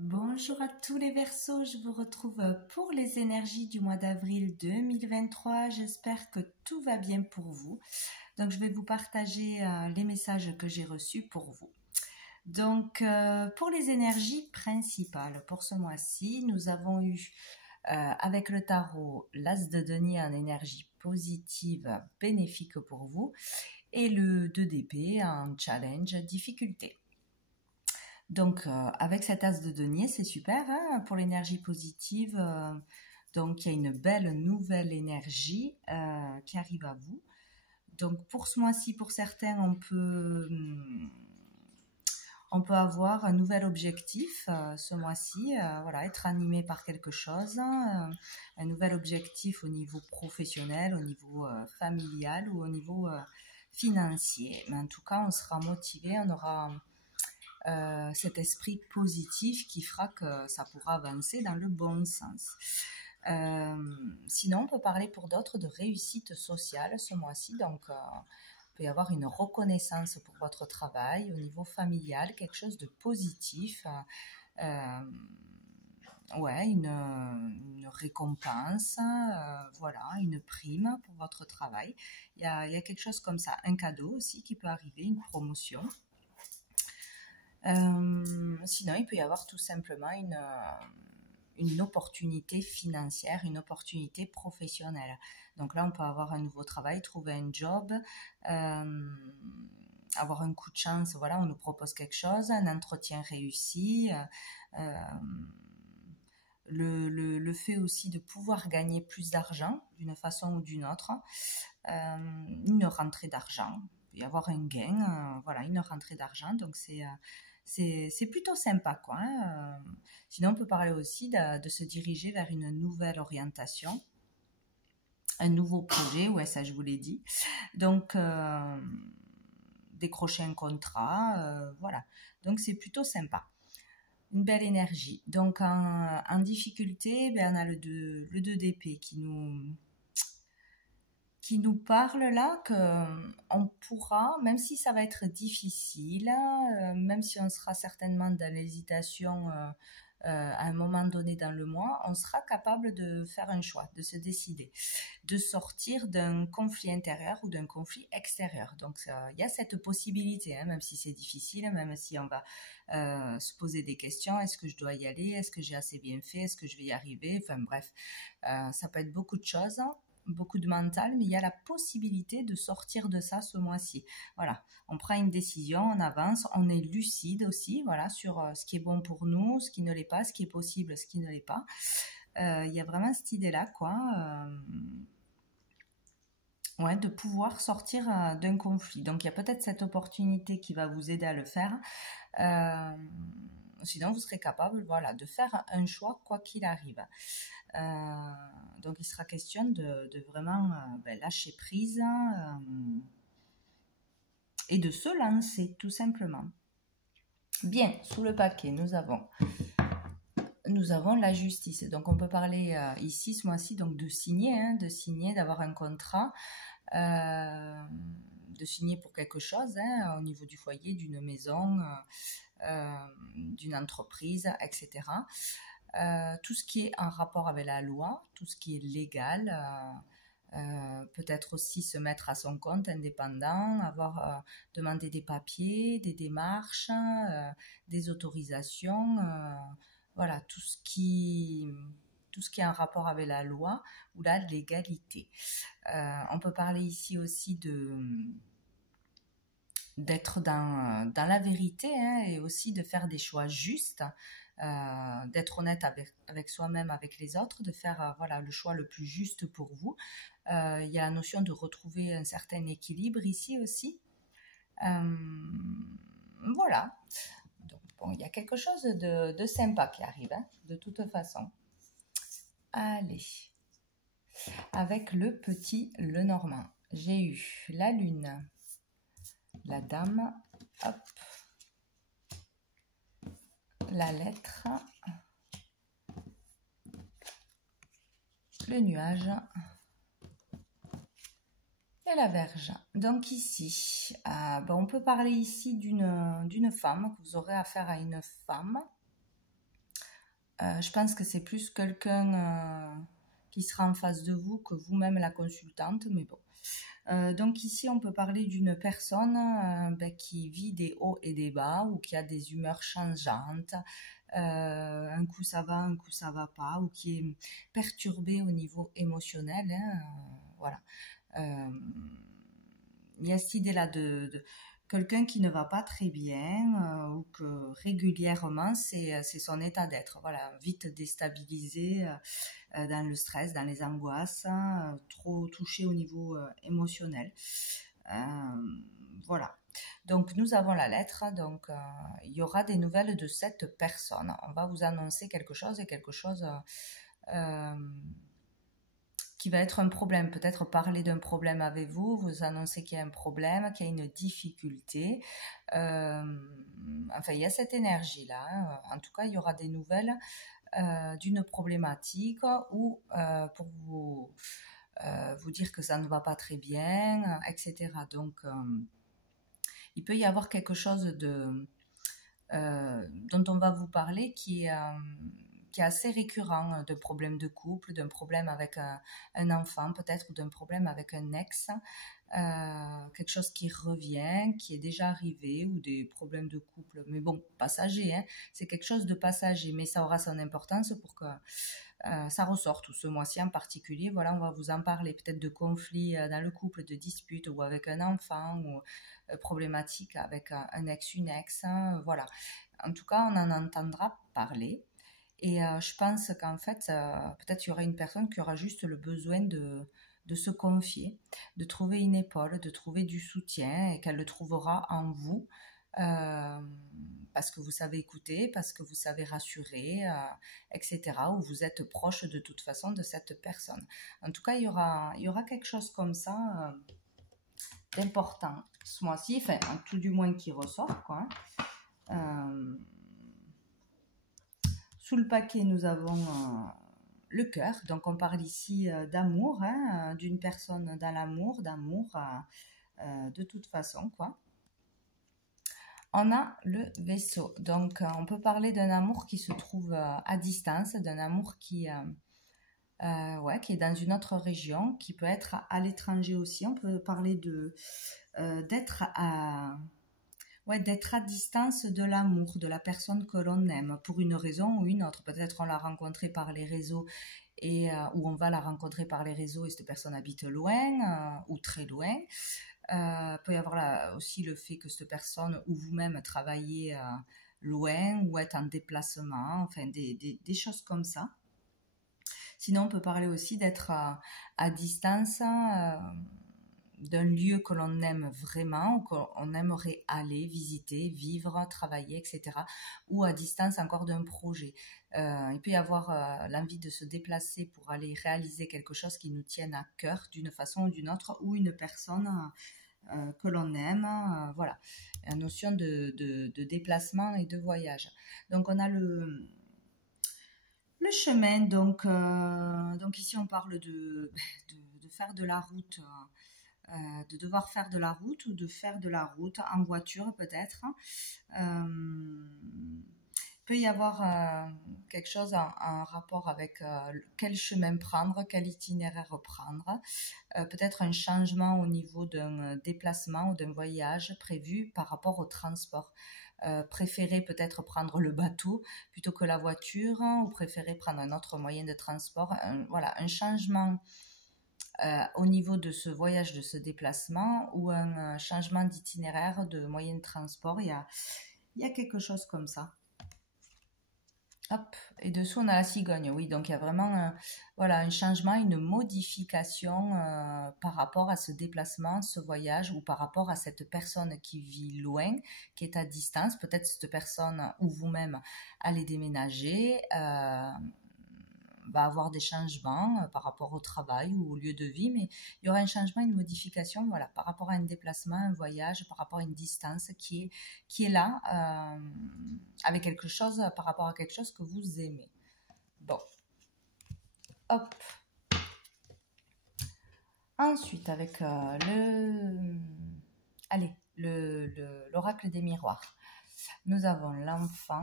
Bonjour à tous les Verseaux, je vous retrouve pour les énergies du mois d'avril 2023. J'espère que tout va bien pour vous. Donc je vais vous partager les messages que j'ai reçus pour vous. Donc pour les énergies principales pour ce mois-ci, nous avons eu avec le tarot l'As de denier en énergie positive bénéfique pour vous et le 2 d'épée en challenge difficulté. Donc, avec cet as de denier, c'est super hein, pour l'énergie positive. Donc, il y a une belle nouvelle énergie qui arrive à vous. Donc, pour ce mois-ci, pour certains, on peut avoir un nouvel objectif ce mois-ci. Voilà, être animé par quelque chose. Un nouvel objectif au niveau professionnel, au niveau familial ou au niveau financier. Mais en tout cas, on sera motivé, on aura cet esprit positif qui fera que ça pourra avancer dans le bon sens. Sinon, on peut parler pour d'autres de réussite sociale ce mois-ci. Donc, il peut y avoir une reconnaissance pour votre travail au niveau familial, quelque chose de positif. Ouais, une récompense, voilà, une prime pour votre travail. Il y a quelque chose comme ça, un cadeau aussi qui peut arriver, une promotion. Sinon, il peut y avoir tout simplement une opportunité financière, une opportunité professionnelle. Donc là, on peut avoir un nouveau travail, trouver un job, avoir un coup de chance, voilà, on nous propose quelque chose, un entretien réussi, le fait aussi de pouvoir gagner plus d'argent d'une façon ou d'une autre, une rentrée d'argent, il peut y avoir un gain, voilà, une rentrée d'argent, donc c'est plutôt sympa, quoi. Hein. Sinon, on peut parler aussi de se diriger vers une nouvelle orientation, un nouveau projet, ouais, ça je vous l'ai dit. Donc, décrocher un contrat, voilà. Donc, c'est plutôt sympa. Une belle énergie. Donc, en difficulté, ben, on a le 2 d'épée qui nous parle là qu'on pourra, même si ça va être difficile, même si on sera certainement dans l'hésitation à un moment donné dans le mois, on sera capable de faire un choix, de se décider, de sortir d'un conflit intérieur ou d'un conflit extérieur. Donc il y a cette possibilité, hein, même si c'est difficile, même si on va se poser des questions, est-ce que je dois y aller, est-ce que j'ai assez bien fait, est-ce que je vais y arriver, enfin bref, ça peut être beaucoup de choses, beaucoup de mental, mais il y a la possibilité de sortir de ça ce mois-ci. Voilà, on prend une décision, on avance, on est lucide aussi, voilà, sur ce qui est bon pour nous, ce qui ne l'est pas, ce qui est possible, ce qui ne l'est pas. Il y a vraiment cette idée-là, quoi. Ouais, de pouvoir sortir d'un conflit. Donc, il y a peut-être cette opportunité qui va vous aider à le faire. Sinon, vous serez capable, voilà, de faire un choix quoi qu'il arrive. Donc, il sera question de vraiment lâcher prise et de se lancer, tout simplement. Bien, sous le paquet, nous avons la justice. Donc, on peut parler ici, ce mois-ci, donc de signer, d'avoir un contrat, de signer pour quelque chose, hein, au niveau du foyer, d'une maison, d'une entreprise, etc. Tout ce qui est en rapport avec la loi, tout ce qui est légal, peut-être aussi se mettre à son compte indépendant, avoir demandé des papiers, des démarches, des autorisations, voilà, tout ce qui est en rapport avec la loi ou la légalité. On peut parler ici aussi d'être dans la vérité, hein, et aussi de faire des choix justes, d'être honnête avec soi-même, avec les autres, de faire voilà, le choix le plus juste pour vous. Il y a la notion de retrouver un certain équilibre ici aussi. Voilà. Donc, bon, il y a quelque chose de sympa qui arrive, hein, de toute façon. Allez. Avec le petit Lenormand, j'ai eu la lune, la dame, hop, la lettre, le nuage et la Vierge. Donc ici, on peut parler ici d'une femme, que vous aurez affaire à une femme Je pense que c'est plus quelqu'un qui sera en face de vous que vous-même la consultante, mais bon. Donc ici, on peut parler d'une personne qui vit des hauts et des bas ou qui a des humeurs changeantes. Un coup ça va, un coup ça va pas, ou qui est perturbée au niveau émotionnel. Hein, voilà. Il y a cette idée-là de quelqu'un qui ne va pas très bien ou que régulièrement c'est son état d'être. Voilà, vite déstabilisé dans le stress, dans les angoisses, trop touché au niveau émotionnel. Voilà. Donc nous avons la lettre, donc il y aura des nouvelles de cette personne. On va vous annoncer quelque chose et quelque chose qui va être un problème. Peut-être parler d'un problème avec vous, vous annoncer qu'il y a un problème, qu'il y a une difficulté. Enfin, il y a cette énergie-là. Hein. En tout cas, il y aura des nouvelles d'une problématique ou pour vous dire que ça ne va pas très bien, etc. Donc, il peut y avoir quelque chose dont on va vous parler qui est assez récurrent, de problèmes de couple, d'un problème avec un enfant peut-être, ou d'un problème avec un ex, quelque chose qui revient, qui est déjà arrivé, ou des problèmes de couple, mais bon, passager, hein, c'est quelque chose de passager, mais ça aura son importance pour que ça ressort tout ce mois-ci en particulier. Voilà, on va vous en parler, peut-être de conflits dans le couple, de disputes, ou avec un enfant, ou problématiques avec un ex, une ex, hein, voilà. En tout cas, on en entendra parler. Et je pense qu'en fait, peut-être il y aura une personne qui aura juste le besoin de se confier, de trouver une épaule, de trouver du soutien, et qu'elle le trouvera en vous, parce que vous savez écouter, parce que vous savez rassurer, etc. Ou vous êtes proche de toute façon de cette personne. En tout cas, il y aura quelque chose comme ça d'important ce mois-ci, enfin, tout du moins qui ressort, quoi. Sous le paquet, nous avons le cœur. Donc, on parle ici d'amour, hein, d'une personne dans l'amour, d'amour de toute façon, quoi. On a le vaisseau. Donc, on peut parler d'un amour qui se trouve à distance, d'un amour qui est dans une autre région, qui peut être à l'étranger aussi. On peut parler d'être à distance de l'amour, de la personne que l'on aime, pour une raison ou une autre. Peut-être on l'a rencontrée par les réseaux, ou on va la rencontrer par les réseaux et cette personne habite loin ou très loin. Peut y avoir aussi le fait que cette personne ou vous-même travaillez loin ou êtes en déplacement, enfin des choses comme ça. Sinon, on peut parler aussi d'être à distance d'un lieu que l'on aime vraiment, ou qu'on aimerait aller visiter, vivre, travailler, etc. Ou à distance encore d'un projet. Il peut y avoir l'envie de se déplacer pour aller réaliser quelque chose qui nous tienne à cœur d'une façon ou d'une autre, ou une personne que l'on aime. Voilà, la notion de déplacement et de voyage. Donc on a le chemin, donc ici on parle de faire de la route, de devoir faire de la route, ou de faire de la route en voiture peut-être. Peut y avoir quelque chose en rapport avec quel chemin prendre, quel itinéraire prendre, peut-être un changement au niveau d'un déplacement ou d'un voyage prévu par rapport au transport. Préférer peut-être prendre le bateau plutôt que la voiture, ou préférer prendre un autre moyen de transport. Voilà, un changement au niveau de ce voyage, de ce déplacement, ou un changement d'itinéraire, de moyen de transport. Il y a quelque chose comme ça. Hop, et dessous on a la cigogne, oui, donc il y a vraiment un changement, une modification par rapport à ce déplacement, ce voyage, ou par rapport à cette personne qui vit loin, qui est à distance. Peut-être cette personne ou vous-même allez déménager, va avoir des changements par rapport au travail ou au lieu de vie, mais il y aura un changement, une modification, voilà, par rapport à un déplacement, un voyage, par rapport à une distance qui est là, avec quelque chose, par rapport à quelque chose que vous aimez. Bon. Hop. Ensuite, avec l'oracle des miroirs, nous avons l'enfant,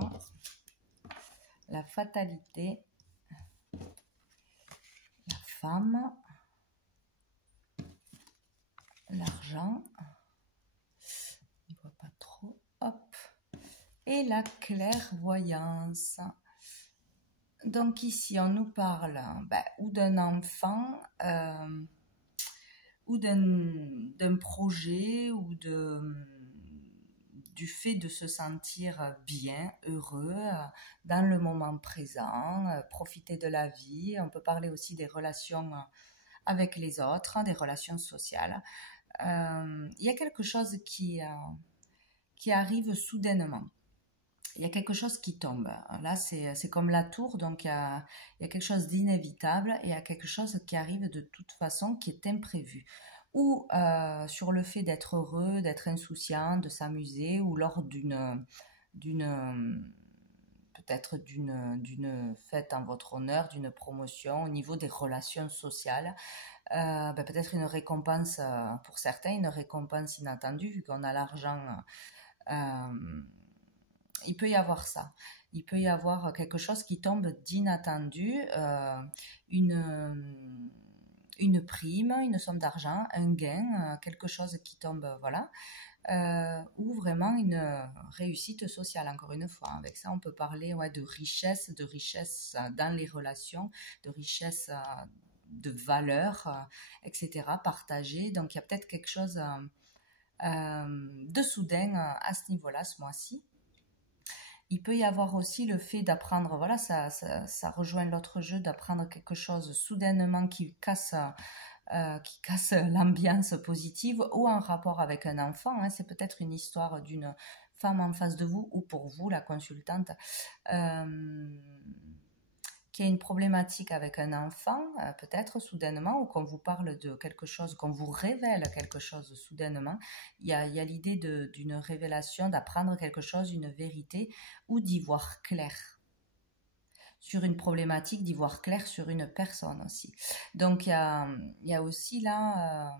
la fatalité, la femme, l'argent, on ne voit pas trop, hop, et la clairvoyance. Donc ici, on nous parle ou d'un enfant, ou d'un projet, ou du fait de se sentir bien, heureux, dans le moment présent, profiter de la vie. On peut parler aussi des relations avec les autres, des relations sociales. Il y a quelque chose qui arrive soudainement. Il y a quelque chose qui tombe. Là, c'est comme la tour, donc il y a quelque chose d'inévitable et il y a quelque chose qui arrive de toute façon qui est imprévu. Ou sur le fait d'être heureux, d'être insouciant, de s'amuser, ou lors peut-être d'une fête en votre honneur, d'une promotion au niveau des relations sociales. Peut-être une récompense pour certains, une récompense inattendue, vu qu'on a l'argent. Il peut y avoir ça. Il peut y avoir quelque chose qui tombe d'inattendu, une prime, une somme d'argent, un gain, quelque chose qui tombe, voilà. Ou vraiment une réussite sociale, encore une fois. Avec ça, on peut parler de richesse dans les relations, de richesse de valeurs, etc., partagées. Donc, il y a peut-être quelque chose de soudain à ce niveau-là, ce mois-ci. Il peut y avoir aussi le fait d'apprendre, voilà, ça rejoint l'autre jeu, d'apprendre quelque chose soudainement qui casse l'ambiance positive, ou en rapport avec un enfant. Hein. C'est peut-être une histoire d'une femme en face de vous, ou pour vous, la consultante, qui a une problématique avec un enfant, peut-être soudainement, ou qu'on vous parle de quelque chose, qu'on vous révèle quelque chose soudainement. Il y a l'idée d'une révélation, d'apprendre quelque chose, une vérité, ou d'y voir clair. Sur une problématique, d'y voir clair sur une personne aussi. Donc il y a aussi là,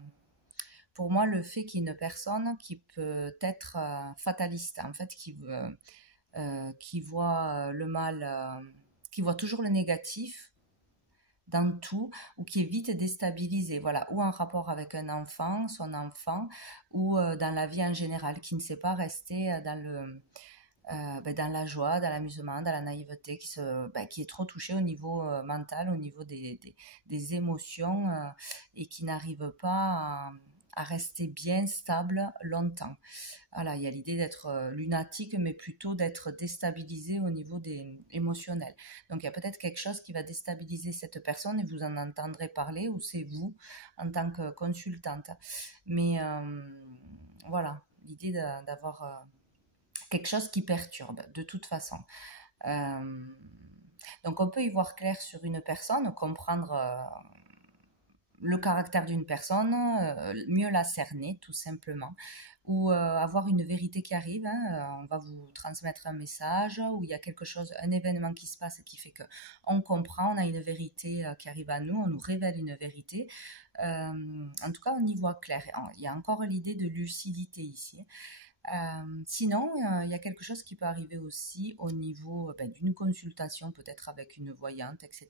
pour moi, le fait qu'il y ait une personne qui peut être fataliste, en fait, qui voit le mal, qui voit toujours le négatif dans tout, ou qui est vite déstabilisé, voilà, ou en rapport avec un enfant, son enfant, ou dans la vie en général, qui ne sait pas rester dans la joie, dans l'amusement, dans la naïveté, qui est trop touché au niveau mental, au niveau des émotions, et qui n'arrive pas à rester bien stable longtemps. Voilà, il y a l'idée d'être lunatique, mais plutôt d'être déstabilisé au niveau émotionnel. Donc il y a peut-être quelque chose qui va déstabiliser cette personne, et vous en entendrez parler, ou c'est vous en tant que consultante. Mais voilà, l'idée d'avoir quelque chose qui perturbe de toute façon. Donc on peut y voir clair sur une personne, comprendre le caractère d'une personne, mieux la cerner tout simplement, ou avoir une vérité qui arrive, hein, on va vous transmettre un message, où il y a quelque chose, un événement qui se passe qui fait que on comprend, on a une vérité qui arrive à nous, on nous révèle une vérité, en tout cas on y voit clair. Il y a encore l'idée de lucidité ici. Sinon, il y a quelque chose qui peut arriver aussi au niveau d'une consultation, peut-être avec une voyante, etc.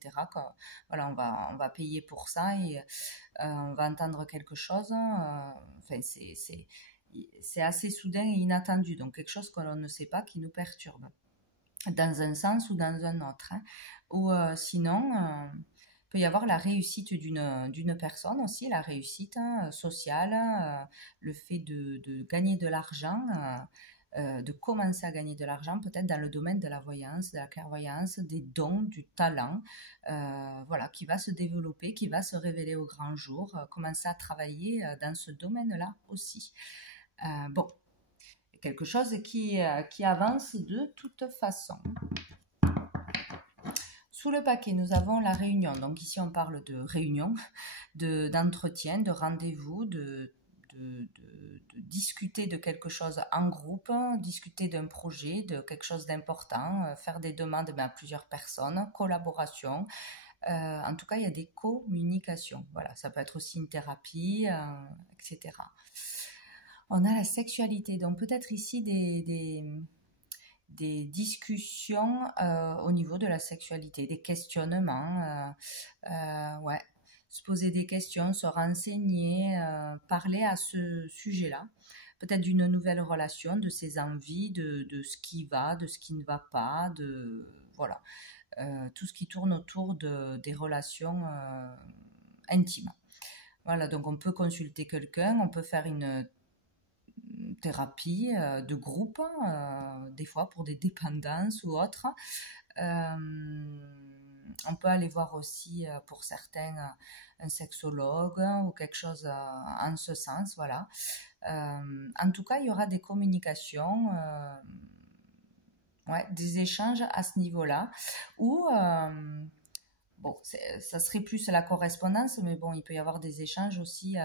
Voilà, on va payer pour ça, et on va entendre quelque chose. Enfin, c'est assez soudain et inattendu, donc quelque chose que l'on ne sait pas, qui nous perturbe, dans un sens ou dans un autre. Hein. Ou sinon, peut y avoir la réussite d'une personne aussi, la réussite sociale, le fait de gagner de l'argent, de commencer à gagner de l'argent, peut-être dans le domaine de la voyance, de la clairvoyance, des dons, du talent, voilà, qui va se développer, qui va se révéler au grand jour, commencer à travailler dans ce domaine-là aussi. Bon, quelque chose qui avance de toute façon. Sous le paquet, nous avons la réunion. Donc ici, on parle de réunion, d'entretien, de rendez-vous, de discuter de quelque chose en groupe, discuter d'un projet, de quelque chose d'important, faire des demandes à plusieurs personnes, collaboration. En tout cas, il y a des communications. Voilà, ça peut être aussi une thérapie, etc. On a la sexualité. Donc peut-être ici des discussions au niveau de la sexualité, des questionnements, ouais, se poser des questions, se renseigner, parler à ce sujet-là, peut-être d'une nouvelle relation, de ses envies, de ce qui va, de ce qui ne va pas, voilà, tout ce qui tourne autour des relations intimes. Voilà, donc on peut consulter quelqu'un, on peut faire une thérapie de groupe, des fois pour des dépendances ou autres. On peut aller voir aussi pour certains un sexologue ou quelque chose en ce sens, voilà. En tout cas, il y aura des communications, ouais, des échanges à ce niveau-là, où bon, ça serait plus la correspondance, mais bon, il peut y avoir des échanges aussi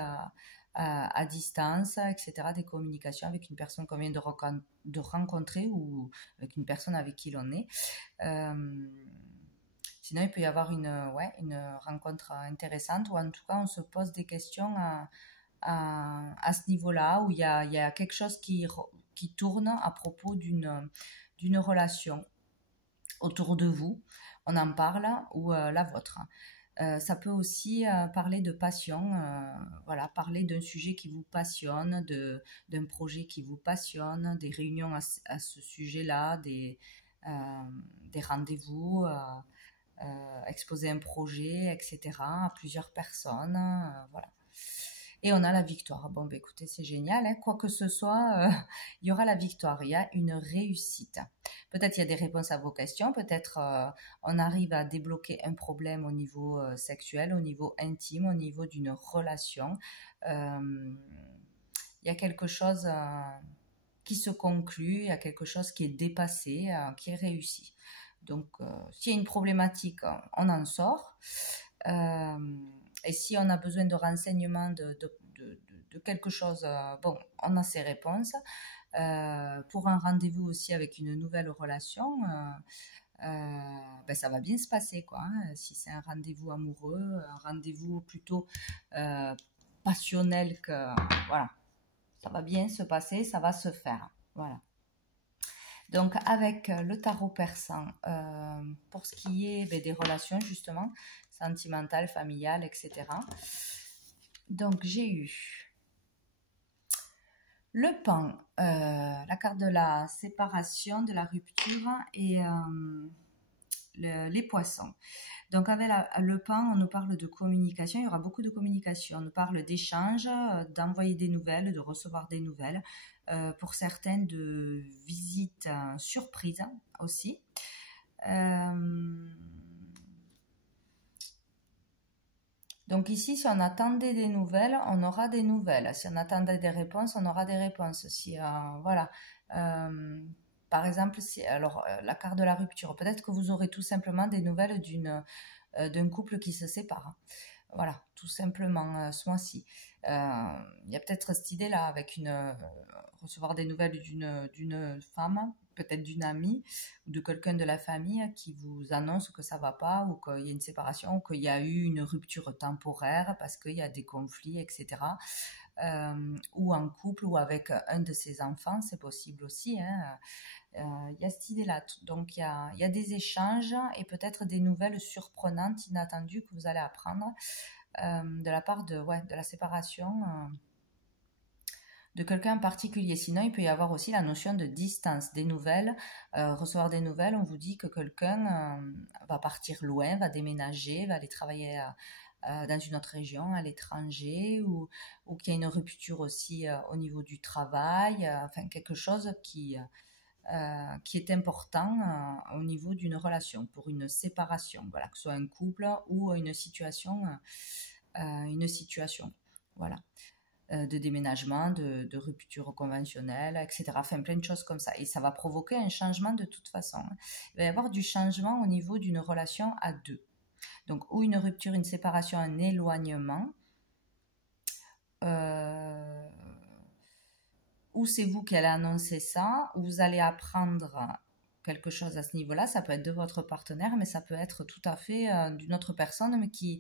à distance, etc., des communications avec une personne qu'on vient de rencontrer ou avec une personne avec qui l'on est. Sinon, il peut y avoir ouais, une rencontre intéressante, ou en tout cas, on se pose des questions à ce niveau-là, où il y a quelque chose qui tourne à propos d'une relation autour de vous. On en parle, ou la vôtre. Ça peut aussi parler de passion, voilà, parler d'un sujet qui vous passionne, d'un projet qui vous passionne, des réunions à ce sujet-là, des rendez-vous, exposer un projet, etc., à plusieurs personnes, voilà. Et on a la victoire. Bon, ben écoutez, c'est génial, hein. Quoi que ce soit, il y aura la victoire, il y a une réussite. Peut-être il y a des réponses à vos questions, peut-être on arrive à débloquer un problème au niveau sexuel, au niveau intime, au niveau d'une relation. Il y a quelque chose qui se conclut, il y a quelque chose qui est dépassé, qui est réussi. Donc, s'il y a une problématique, on en sort. Et si on a besoin de renseignements de quelque chose, bon, on a ces réponses. Pour un rendez-vous aussi avec une nouvelle relation, ben ça va bien se passer, quoi, hein. Si c'est un rendez-vous amoureux, un rendez-vous plutôt passionnel, voilà, ça va bien se passer, ça va se faire. Voilà. Donc avec le tarot persan, pour ce qui est des relations justement, sentimentales, familiales, etc. Donc j'ai eu le pan, la carte de la séparation, de la rupture, et les poissons. Donc avec le pan, on nous parle de communication, il y aura beaucoup de communication, on nous parle d'échanges, d'envoyer des nouvelles, de recevoir des nouvelles, pour certaines de visites surprises aussi. Donc ici, si on attendait des nouvelles, on aura des nouvelles. Si on attendait des réponses, on aura des réponses. Si, voilà. Par exemple, la carte de la rupture, peut-être que vous aurez tout simplement des nouvelles d'un couple qui se sépare. Voilà, tout simplement ce mois-ci. Il y a peut-être cette idée-là avec recevoir des nouvelles d'une femme, peut-être d'une amie ou de quelqu'un de la famille qui vous annonce que ça va pas, ou qu'il y a une séparation, ou qu'il y a eu une rupture temporaire parce qu'il y a des conflits, etc. Ou en couple ou avec un de ses enfants, c'est possible aussi, hein. Il y a cette idée-là. Donc, il y a des échanges et peut-être des nouvelles surprenantes, inattendues que vous allez apprendre de la part de la séparation de quelqu'un en particulier. Sinon, il peut y avoir aussi la notion de distance, des nouvelles. Recevoir des nouvelles, on vous dit que quelqu'un va partir loin, va déménager, va aller travailler dans une autre région, à l'étranger, ou qu'il y a une rupture aussi au niveau du travail, enfin quelque chose qui est important au niveau d'une relation, pour une séparation, voilà, que ce soit un couple ou une situation, voilà, de déménagement, de rupture conventionnelle, etc. Enfin, plein de choses comme ça. Et ça va provoquer un changement de toute façon. Il va y avoir du changement au niveau d'une relation à deux. Donc, ou une rupture, une séparation, un éloignement, ou c'est vous qui allez annoncer ça, ou vous allez apprendre quelque chose à ce niveau-là. Ça peut être de votre partenaire, mais ça peut être tout à fait d'une autre personne, mais qui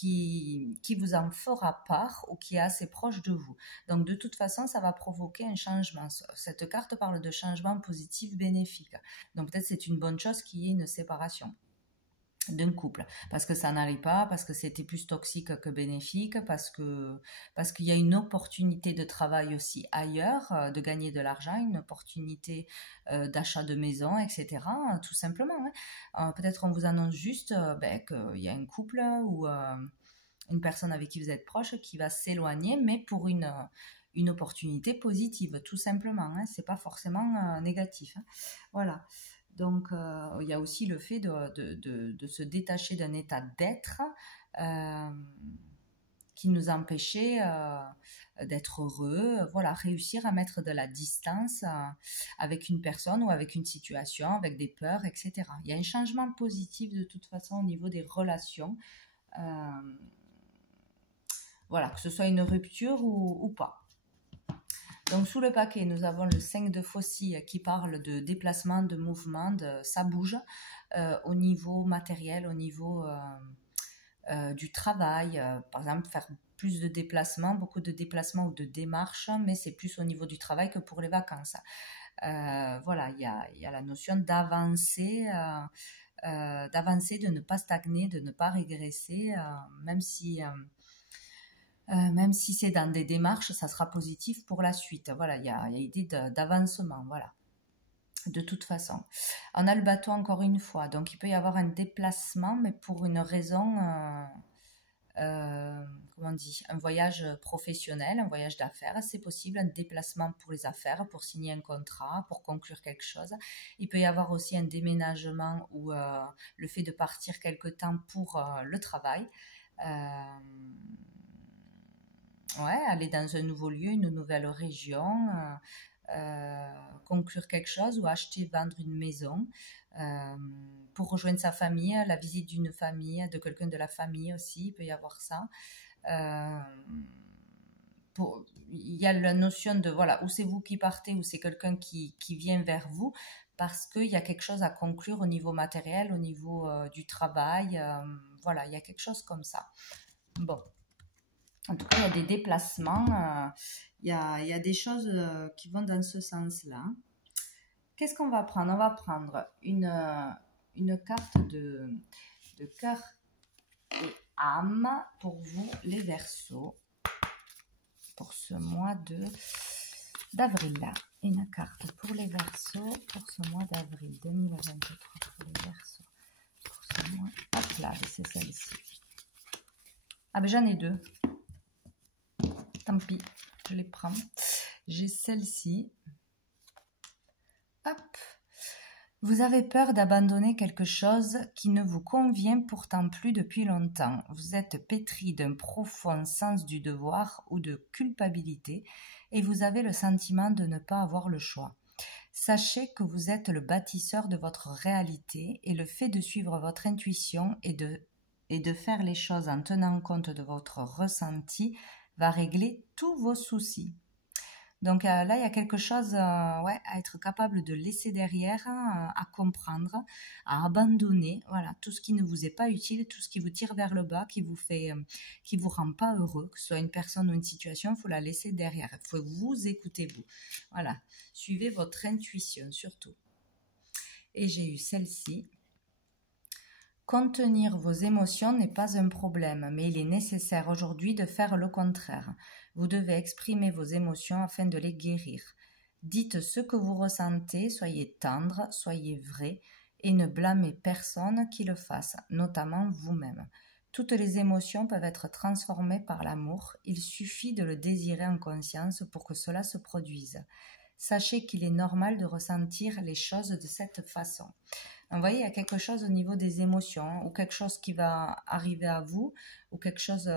qui vous en fera part ou qui est assez proche de vous. Donc de toute façon, ça va provoquer un changement. Cette carte parle de changement positif bénéfique. Donc peut-être c'est une bonne chose qu'il y ait une séparation d'un couple, parce que ça n'arrive pas, parce que c'était plus toxique que bénéfique, parce qu'il y a une opportunité de travail aussi ailleurs, de gagner de l'argent, une opportunité d'achat de maison, etc. Tout simplement. Hein. Peut-être on vous annonce juste qu'il y a un couple ou une personne avec qui vous êtes proche qui va s'éloigner, mais pour une opportunité positive, tout simplement. Hein. C'est pas forcément négatif. Hein. Voilà. Donc, il y a aussi le fait de se détacher d'un état d'être qui nous empêchait d'être heureux. Voilà, réussir à mettre de la distance avec une personne ou avec une situation, avec des peurs, etc. Il y a un changement positif de toute façon au niveau des relations. Voilà, que ce soit une rupture ou pas. Donc sous le paquet, nous avons le 5 de faucille qui parle de déplacement, de mouvement, ça bouge au niveau matériel, au niveau du travail. Par exemple, faire plus de déplacements, beaucoup de déplacements ou de démarches, mais c'est plus au niveau du travail que pour les vacances. Voilà, il y a la notion d'avancer, de ne pas stagner, de ne pas régresser, même si c'est dans des démarches, ça sera positif pour la suite. Voilà, il y a l'idée d'avancement, voilà. De toute façon. On a le bateau encore une fois, donc il peut y avoir un déplacement, mais pour une raison, comment on dit, un voyage professionnel, un voyage d'affaires, c'est possible, un déplacement pour les affaires, pour signer un contrat, pour conclure quelque chose. Il peut y avoir aussi un déménagement ou le fait de partir quelque temps pour le travail. Aller dans un nouveau lieu, une nouvelle région, conclure quelque chose ou acheter, vendre une maison pour rejoindre sa famille, la visite d'une famille, de quelqu'un de la famille aussi, il peut y avoir ça. Il y a la notion de, voilà, où c'est vous qui partez, ou c'est quelqu'un qui vient vers vous, parce qu'il y a quelque chose à conclure au niveau matériel, au niveau du travail. Voilà, il y a quelque chose comme ça. Bon. En tout cas, il y a des déplacements, il y a des choses qui vont dans ce sens-là. Qu'est-ce qu'on va prendre? On va prendre une carte de cœur et âme pour vous, les Verseaux, pour ce mois d'avril. Une carte pour les Verseaux pour ce mois d'avril 2023 pour les Verseaux. Pour ce mois, hop là, c'est celle-ci. Ah ben j'en ai deux. Tant pis, je les prends. J'ai celle-ci. Hop. Vous avez peur d'abandonner quelque chose qui ne vous convient pourtant plus depuis longtemps. Vous êtes pétri d'un profond sens du devoir ou de culpabilité et vous avez le sentiment de ne pas avoir le choix. Sachez que vous êtes le bâtisseur de votre réalité et le fait de suivre votre intuition et de faire les choses en tenant compte de votre ressenti va régler tous vos soucis. Donc là, il y a quelque chose à être capable de laisser derrière, à comprendre, à abandonner. Voilà, tout ce qui ne vous est pas utile, tout ce qui vous tire vers le bas, qui vous rend pas heureux, que ce soit une personne ou une situation, il faut la laisser derrière. Il faut vous écouter, vous. Voilà, suivez votre intuition surtout. Et j'ai eu celle-ci. Contenir vos émotions n'est pas un problème, mais il est nécessaire aujourd'hui de faire le contraire. Vous devez exprimer vos émotions afin de les guérir. Dites ce que vous ressentez, soyez tendre, soyez vrai et ne blâmez personne qui le fasse, notamment vous-même. Toutes les émotions peuvent être transformées par l'amour, il suffit de le désirer en conscience pour que cela se produise. Sachez qu'il est normal de ressentir les choses de cette façon. Vous voyez, il y a quelque chose au niveau des émotions, ou quelque chose qui va arriver à vous, ou quelque chose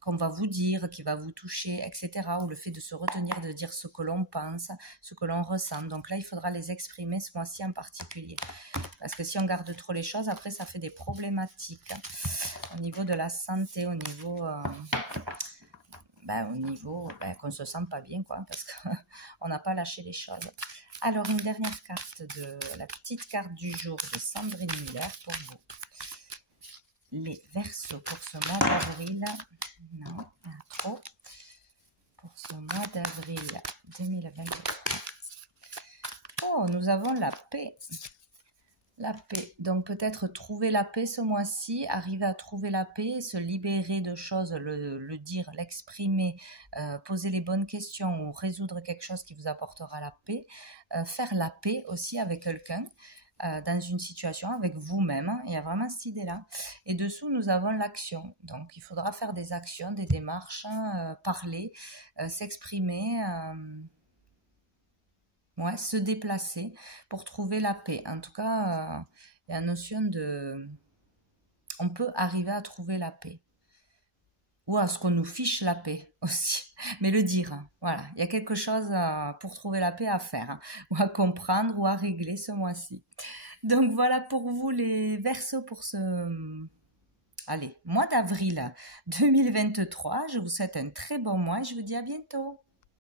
qu'on va vous dire, qui va vous toucher, etc. Ou le fait de se retenir, de dire ce que l'on pense, ce que l'on ressent. Donc là, il faudra les exprimer ce mois-ci en particulier. Parce que si on garde trop les choses, après, ça fait des problématiques au niveau de la santé, au niveau qu'on ne se sent pas bien, quoi, parce qu'on n'a pas lâché les choses. Alors, une dernière carte la petite carte du jour de Sandrine Muller pour vous. les Verseaux pour ce mois d'avril. Non, il y a trop. Pour ce mois d'avril 2023. Oh, nous avons la paix. La paix. Donc peut-être trouver la paix ce mois-ci, arriver à trouver la paix, se libérer de choses, le dire, l'exprimer, poser les bonnes questions ou résoudre quelque chose qui vous apportera la paix. Faire la paix aussi avec quelqu'un. Dans une situation avec vous-même, il y a vraiment cette idée-là. Et dessous, nous avons l'action. Donc, il faudra faire des actions, des démarches, parler, s'exprimer, ouais, se déplacer pour trouver la paix. En tout cas, il y a la notion de... On peut arriver à trouver la paix. Ou à ce qu'on nous fiche la paix aussi. Mais le dire, hein, voilà. Il y a quelque chose pour trouver la paix à faire, hein, ou à comprendre, ou à régler ce mois-ci. Donc voilà pour vous les Verseaux pour ce mois d'avril 2023. Je vous souhaite un très bon mois et je vous dis à bientôt.